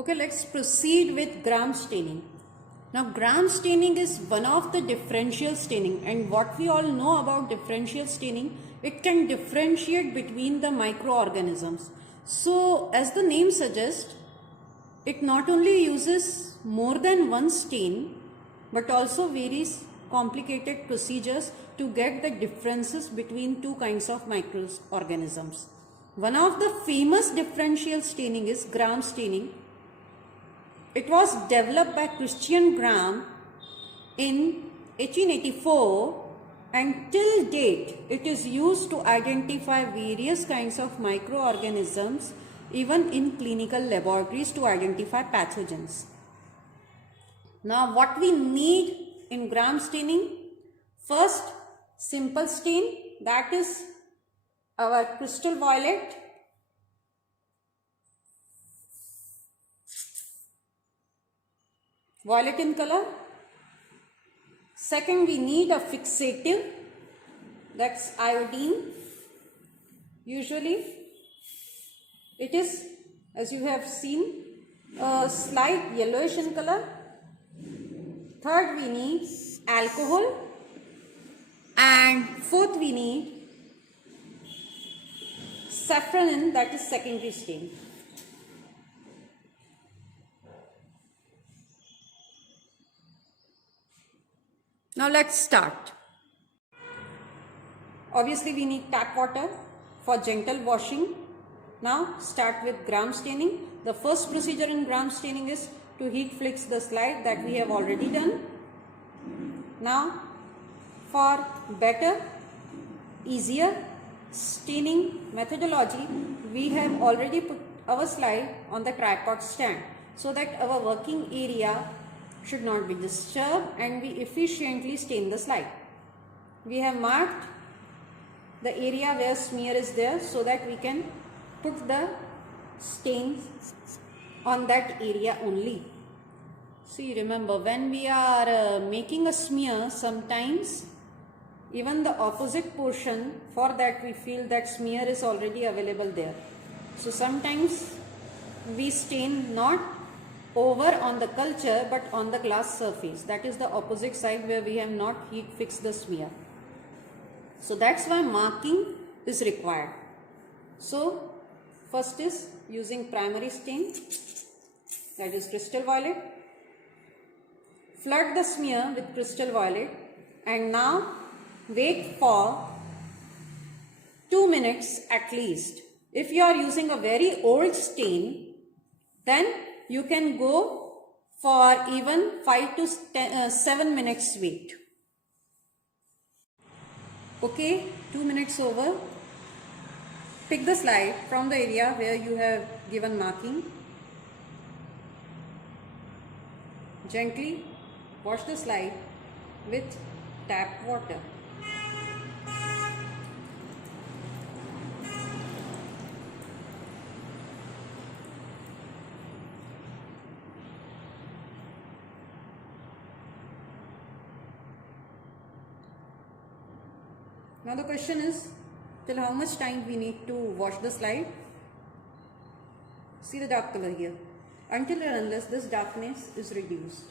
Okay, let's proceed with gram staining. Now, gram staining is one of the differential staining, and what we all know about differential staining, it can differentiate between the microorganisms. So, as the name suggests, it not only uses more than one stain, but also various complicated procedures to get the differences between two kinds of microorganisms. One of the famous differential staining is gram staining. It was developed by Christian Gram in 1884, and till date it is used to identify various kinds of microorganisms, even in clinical laboratories, to identify pathogens. Now, what we need in gram staining? First, simple stain, that is our crystal violet. Violet in color. Second, we need a fixative, that's iodine. Usually it is, as you have seen, a slight yellowish in color. Third, we need alcohol, and fourth, we need saffron, that is secondary stain. Now let's start. Obviously we need tap water for gentle washing. Now start with gram staining. The first procedure in gram staining is to heat fix the slide, that we have already done. Now for better, easier staining methodology, we have already put our slide on the tripod stand so that our working area should not be disturbed and we efficiently stain the slide. We have marked the area where smear is there so that we can put the stains on that area only. See, remember, when we are making a smear, sometimes even the opposite portion, for that we feel that smear is already available there. So sometimes we stain not over on the culture but on the glass surface, that is the opposite side where we have not heat fixed the smear. So that's why marking is required. So first is using primary stain, that is crystal violet. Flood the smear with crystal violet and now wait for 2 minutes at least. If you are using a very old stain, then you can go for even 5 to 7 minutes wait. Okay, 2 minutes over. Pick the slide from the area where you have given marking. Gently wash the slide with tap water. Now the question is, till how much time we need to wash the slide? See the dark color here. Until and unless this darkness is reduced.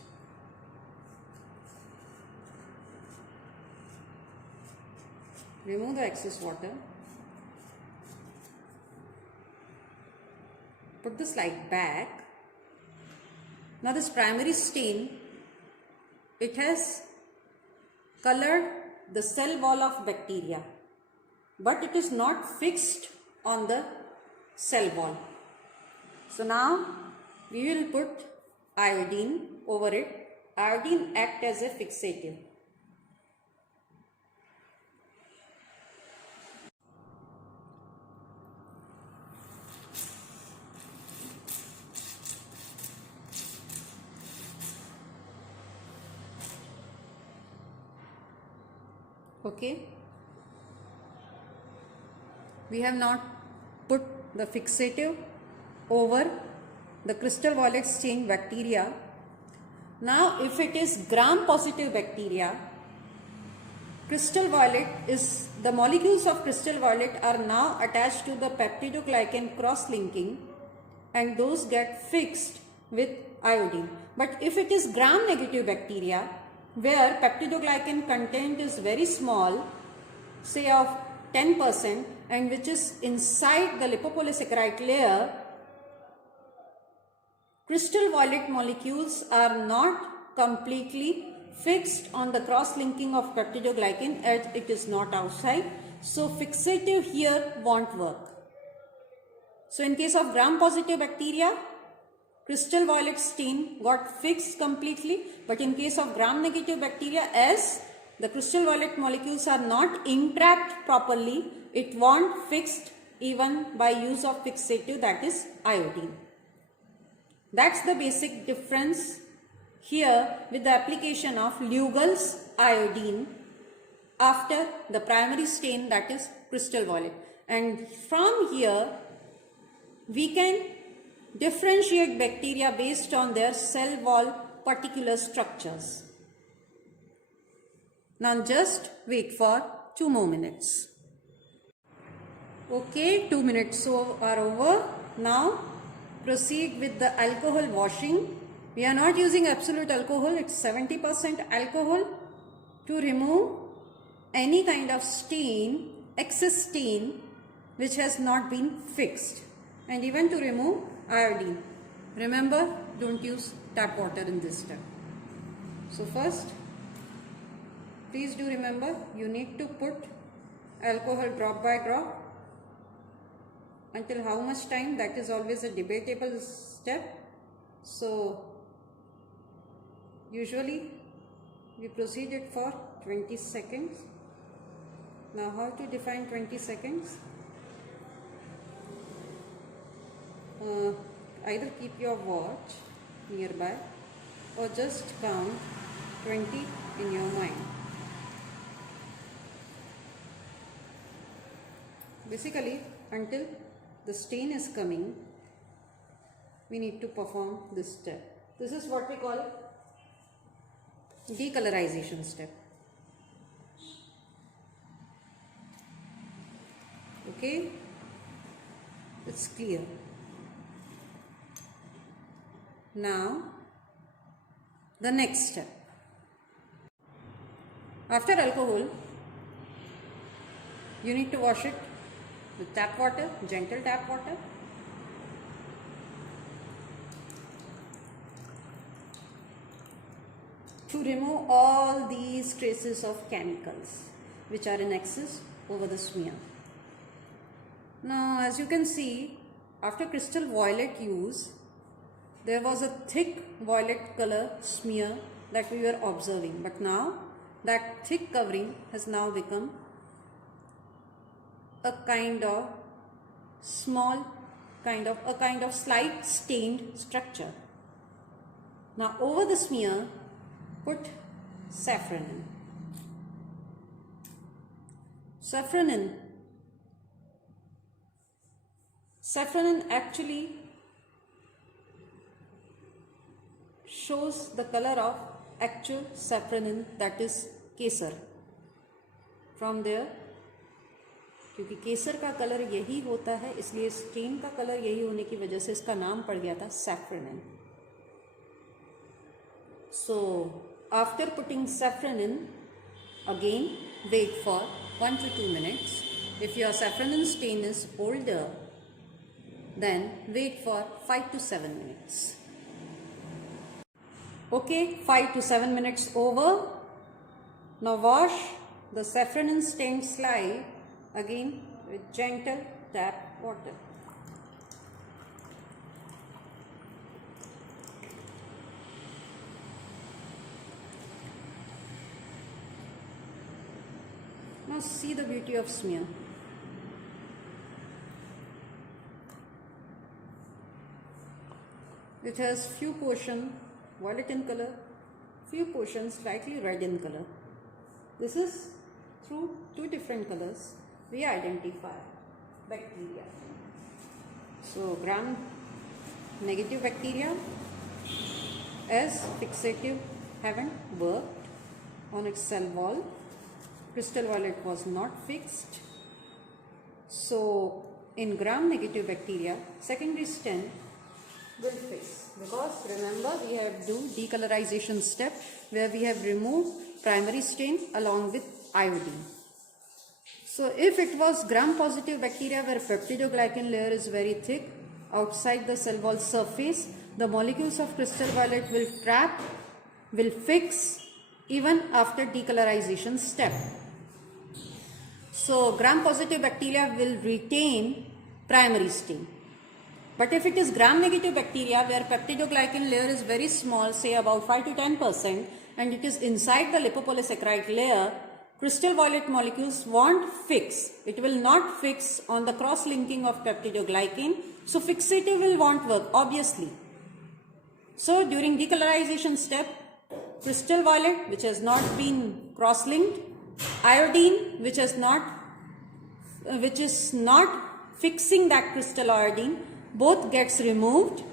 Remove the excess water. Put the slide back. Now this primary stain, it has colored the cell wall of bacteria, but it is not fixed on the cell wall. So now we will put iodine over it. Iodine acts as a fixative. Okay, we have not put the fixative over the crystal violet stain bacteria. Now if it is gram positive bacteria, crystal violet is, the molecules of crystal violet are now attached to the peptidoglycan cross linking, and those get fixed with iodine. But if it is gram-negative bacteria, where peptidoglycan content is very small, say of 10%, and which is inside the lipopolysaccharide layer, crystal violet molecules are not completely fixed on the cross-linking of peptidoglycan as it is not outside. So fixative here won't work. So in case of gram-positive bacteria, crystal violet stain got fixed completely, but in case of gram-negative bacteria, as the crystal violet molecules are not entrapped properly, it won't fixed even by use of fixative, that is iodine. That's the basic difference here with the application of Lugol's iodine after the primary stain, that is crystal violet. And from here we can differentiate bacteria based on their cell wall particular structures. Now just wait for 2 more minutes. Okay, 2 minutes are over. Now proceed with the alcohol washing. We are not using absolute alcohol, it's 70% alcohol to remove any kind of stain, excess stain which has not been fixed, and even to remove iodine. Remember, don't use tap water in this step. So first, please do remember, you need to put alcohol drop by drop. Until how much time, that is always a debatable step. So usually we proceed it for 20 seconds. Now how to define 20 seconds? Either keep your watch nearby or just count 20 in your mind. Basically, until the stain is coming, we need to perform this step. This is what we call decolorization step. Okay, it's clear. Now the next step. After alcohol, you need to wash it with tap water, gentle tap water. To remove all these traces of chemicals which are in excess over the smear. Now, as you can see, after crystal violet use, there was a thick violet color smear that we were observing, but now that thick covering has now become a kind of slight stained structure. Now over the smear, put safranin. Safranin actually shows the color of actual safranin, that is Kesar. From there, क्योंकि केसर का colour यही होता है, इसलिए stand का colour यही होने की वजह से इसका नाम पड़ गया था सैफ्रनिन. So after putting safranin, again wait for 1 to 2 minutes. If your safranin stain is older, then wait for 5 to 7 minutes. Okay, 5 to 7 minutes over. Now wash the safranin stained slide again with gentle tap water. Now see the beauty of smear. It has few portions violet in color, few portions slightly red in color. This is through two different colors we identify bacteria. So gram-negative bacteria as fixative haven't worked on its cell wall. Crystal violet was not fixed. So in gram-negative bacteria, secondary stain will fix. fix, because remember we have do decolorization step where we have removed primary stain along with iodine. So if it was gram-positive bacteria where peptidoglycan layer is very thick outside the cell wall surface, the molecules of crystal violet will trap, will fix even after decolorization step. So gram-positive bacteria will retain primary stain. But if it is gram-negative bacteria where peptidoglycan layer is very small, say about 5 to 10%, and it is inside the lipopolysaccharide layer, crystal violet molecules won't fix. It will not fix on the cross-linking of peptidoglycan. So fixative won't work, obviously. So during decolorization step, crystal violet, which has not been cross-linked, iodine, which is not fixing that crystal iodine, both gets removed,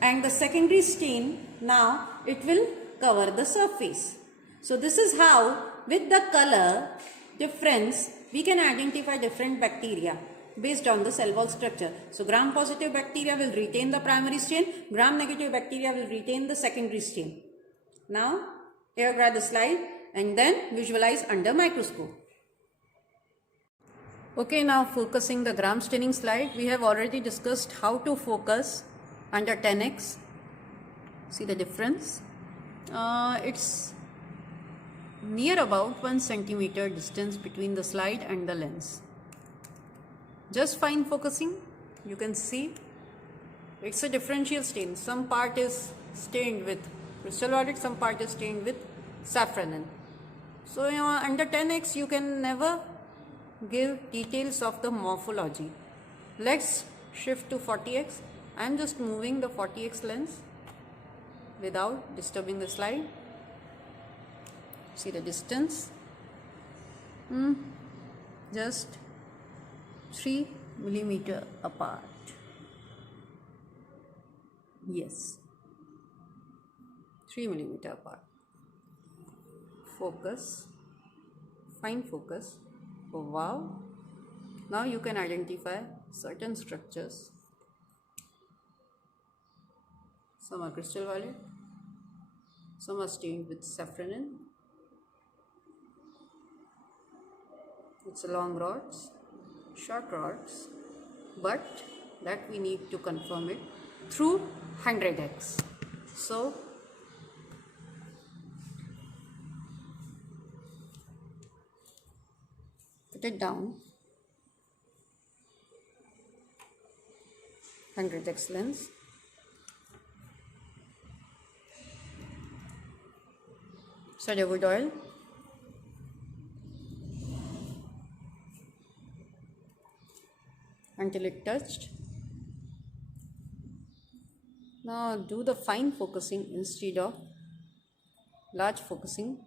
and the secondary stain, now it will cover the surface. So this is how with the color difference we can identify different bacteria based on the cell wall structure. So gram-positive bacteria will retain the primary stain, gram-negative bacteria will retain the secondary stain. Now here grab the slide and then visualize under microscope. Okay, now focusing the gram staining slide, we have already discussed how to focus under 10x. See the difference? It's near about 1 centimeter distance between the slide and the lens. Just fine focusing, you can see it's a differential stain. Some part is stained with crystal violet, some part is stained with safranin. So under 10x you can never give details of the morphology. Let's shift to 40x. I am just moving the 40x lens without disturbing the slide. See the distance, just 3 millimeter apart. Yes, 3 millimeter apart. Focus, fine focus. Oh wow! Now you can identify certain structures. Some are crystal violet, some are stained with safranin. It's long rods, short rods, but that we need to confirm it through 100x. So put it down, 100x lens. Cedarwood oil. Until it touched. Now do the fine focusing instead of large focusing.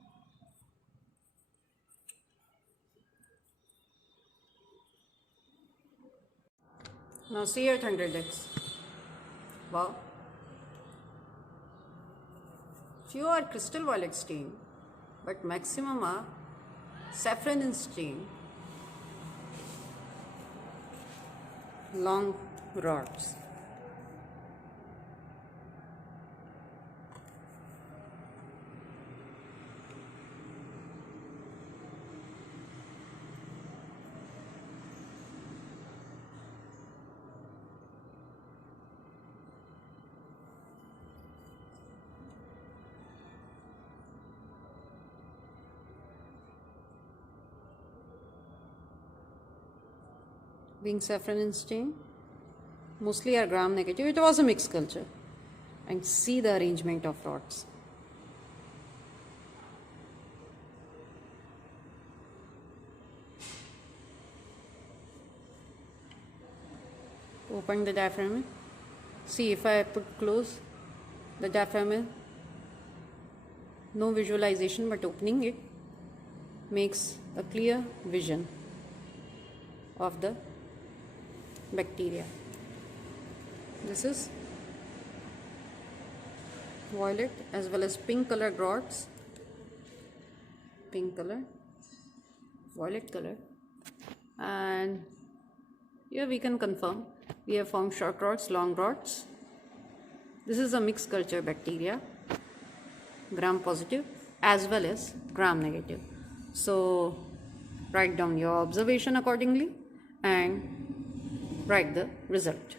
Now see at 100x. Wow. Few are crystal violet stain, but maximum are safranin stain. Long rods. Being safranin stain, mostly are gram negative. It was a mixed culture. And see the arrangement of rods. Open the diaphragm. See, if I put close the diaphragm, no visualization, but opening it makes a clear vision of the bacteria. This is violet as well as pink colored rods, pink color, violet color, and here we can confirm we have found short rods, long rods, This is a mixed culture bacteria, gram positive as well as gram negative. So write down your observation accordingly and write the result.